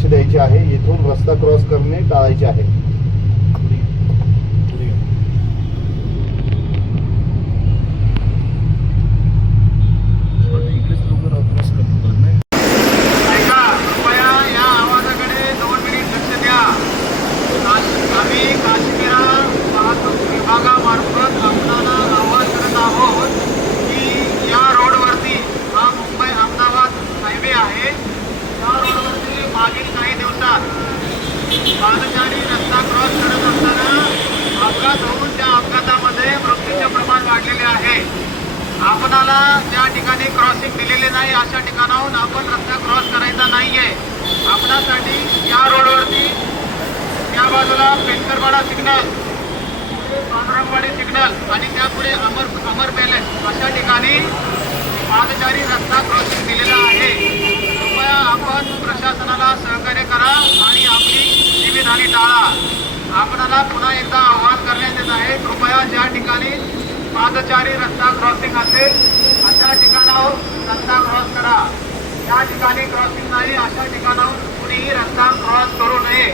लक्ष द्यायचे आहे. येथून रस्ता क्रॉस करणे टाळायचे आहे. विभागामार्फत आपल्याला आवाहन करत आहोत की या रोडवरती हा मुंबई अहमदाबाद हायवे आहे. या रोडवरती मागील काही दिवसात पादचारी रस्ता क्रॉस करत असताना अपघात होऊन त्या अपघातामध्ये मृत्यूचे प्रमाण वाढलेले आहे. आपणाला ज्या ठिकाणी क्रॉसिंग दिलेले नाही अशा ठिकाणाहून आपण रस्ता क्रॉस करायचा नाहीये. आपणासाठी या रोडवरती या बाजूला पेंटरवाडा सिग्नल, पांडुरंगवाडी सिग्नल आणि त्यापुढे अमर पॅलेस अशा ठिकाणी पादचारी रस्ता क्रॉसिंग दिलेला आहे. कृपया आपण प्रशासनाला सहकार्य करा आणि आपली जीवितहानी टाळा. आपणाला पुन्हा एकदा आवाहन करण्यात येत आहे, कृपया ज्या ठिकाणी पादचारी रस्ता क्रॉसिंग असेल अशा ठिकाणावर रस्ता क्रॉस करा. ज्या ठिकाणी क्रॉसिंग नाही अशा ठिकाणाहून कुणीही रस्ता क्रॉस करू नये.